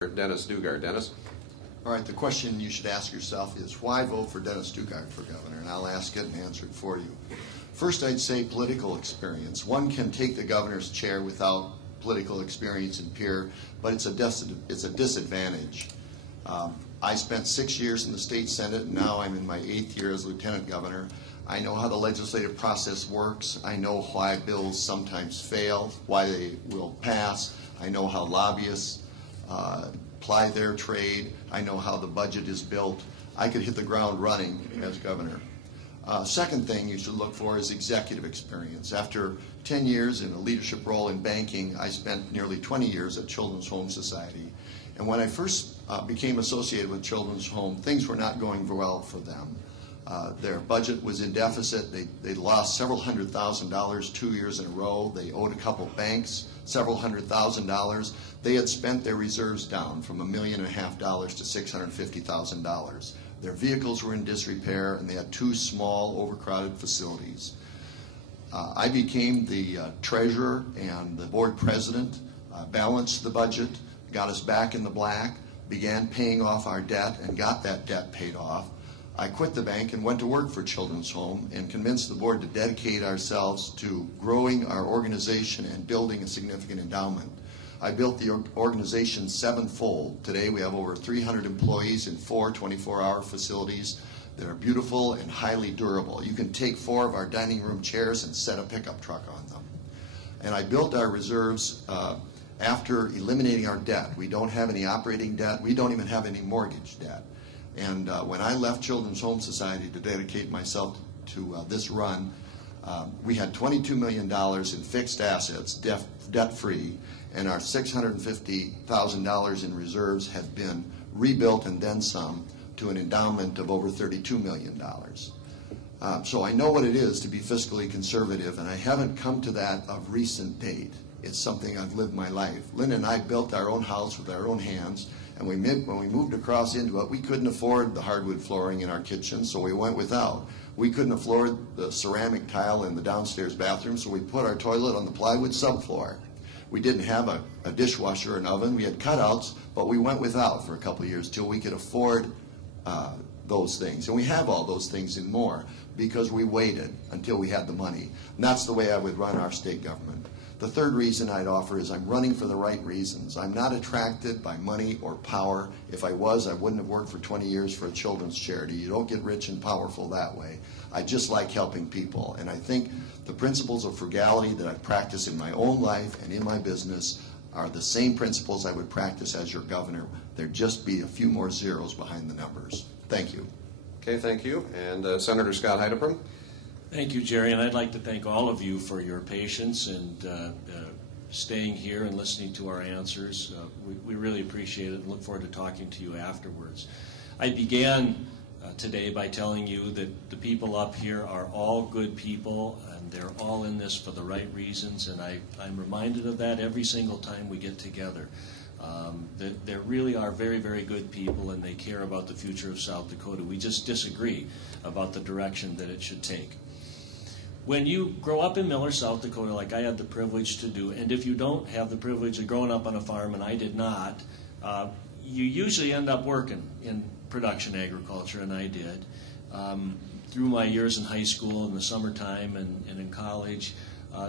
Dennis Dugard. Dennis? All right, the question you should ask yourself is, why vote for Dennis Dugard for governor? And I'll ask it and answer it for you. First, I'd say political experience. One can take the governor's chair without political experience and peer, but it's a disadvantage. I spent 6 years in the state senate, and now I'm in my 8th year as lieutenant governor. I know how the legislative process works. I know why bills sometimes fail, why they will pass. I know how lobbyists ply their trade. I know how the budget is built. I could hit the ground running as governor. Second thing you should look for is executive experience. After 10 years in a leadership role in banking, I spent nearly 20 years at Children's Home Society. And when I first became associated with Children's Home, things were not going well for them. Their budget was in deficit. They lost several $100,000 2 years in a row. They owed a couple banks several $100,000. They had spent their reserves down from $1.5 million to $650,000. Their vehicles were in disrepair, and they had 2 small, overcrowded facilities. I became the treasurer and the board president, balanced the budget, got us back in the black, began paying off our debt, and got that debt paid off. I quit the bank and went to work for Children's Home and convinced the board to dedicate ourselves to growing our organization and building a significant endowment. I built the organization 7-fold. Today we have over 300 employees in 4 24-hour facilities that are beautiful and highly durable. You can take 4 of our dining room chairs and set a pickup truck on them. And I built our reserves after eliminating our debt. We don't have any operating debt. We don't even have any mortgage debt. And when I left Children's Home Society to dedicate myself to this run, we had $22 million in fixed assets, debt-free, and our $650,000 in reserves had been rebuilt and then some to an endowment of over $32 million. So I know what it is to be fiscally conservative, and I haven't come to that of recent date. It's something I've lived my life. Lynn and I built our own house with our own hands, and when we moved across into it, we couldn't afford the hardwood flooring in our kitchen, so we went without. We couldn't afford the ceramic tile in the downstairs bathroom, so we put our toilet on the plywood subfloor. We didn't have a dishwasher or an oven. We had cutouts, but we went without for a couple of years till we could afford those things. And we have all those things and more because we waited until we had the money. And that's the way I would run our state government. The third reason I'd offer is I'm running for the right reasons. I'm not attracted by money or power. If I was, I wouldn't have worked for 20 years for a children's charity. You don't get rich and powerful that way. I just like helping people. And I think the principles of frugality that I practice in my own life and in my business are the same principles I would practice as your governor. There'd just be a few more zeros behind the numbers. Thank you. Okay, thank you. And Senator Scott Heideprum. Thank you, Jerry, and I'd like to thank all of you for your patience and staying here and listening to our answers. We really appreciate it and look forward to talking to you afterwards. I began today by telling you that the people up here are all good people and they're all in this for the right reasons, and I'm reminded of that every single time we get together. There really are very, very good people, and they care about the future of South Dakota. We just disagree about the direction that it should take. When you grow up in Miller, South Dakota, like I had the privilege to do, and if you don't have the privilege of growing up on a farm, and I did not, you usually end up working in production agriculture, and I did. Through my years in high school, in the summertime, and in college,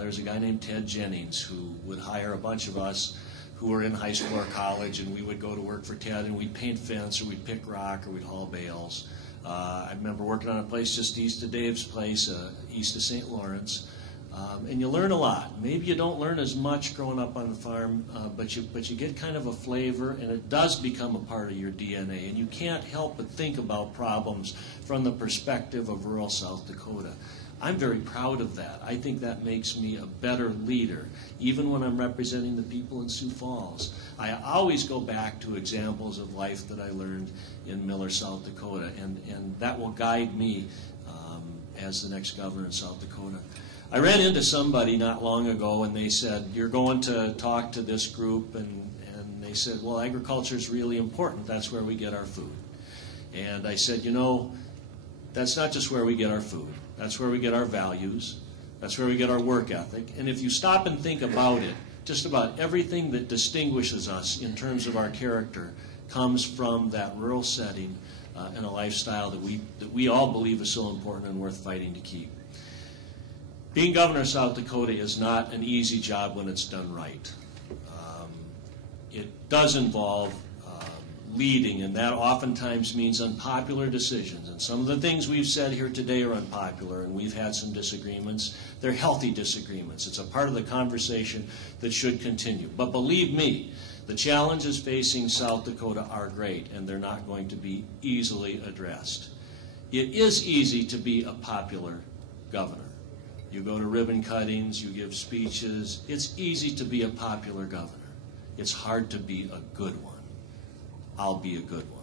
there's a guy named Ted Jennings who would hire a bunch of us who were in high school or college, and we would go to work for Ted, and we'd paint fence, or we'd pick rock, or we'd haul bales. I remember working on a place just east of Dave's place, east of St. Lawrence, and you learn a lot. Maybe you don't learn as much growing up on the farm, but you get kind of a flavor, and it does become a part of your DNA, and you can't help but think about problems from the perspective of rural South Dakota. I'm very proud of that. I think that makes me a better leader, even when I'm representing the people in Sioux Falls. I always go back to examples of life that I learned in Miller, South Dakota, and that will guide me as the next governor in South Dakota. I ran into somebody not long ago, and they said, you're going to talk to this group, and they said, well, agriculture is really important. That's where we get our food. And I said, you know, that's not just where we get our food. That's where we get our values. That's where we get our work ethic. And if you stop and think about it, just about everything that distinguishes us in terms of our character comes from that rural setting and a lifestyle that we all believe is so important and worth fighting to keep. Being governor of South Dakota is not an easy job when it's done right. It does involve leading, and that oftentimes means unpopular decisions. And some of the things we've said here today are unpopular, and we've had some disagreements. They're healthy disagreements. It's a part of the conversation that should continue. But believe me, the challenges facing South Dakota are great, and they're not going to be easily addressed. It is easy to be a popular governor. You go to ribbon cuttings, you give speeches. It's easy to be a popular governor. It's hard to be a good one. I'll be a good one.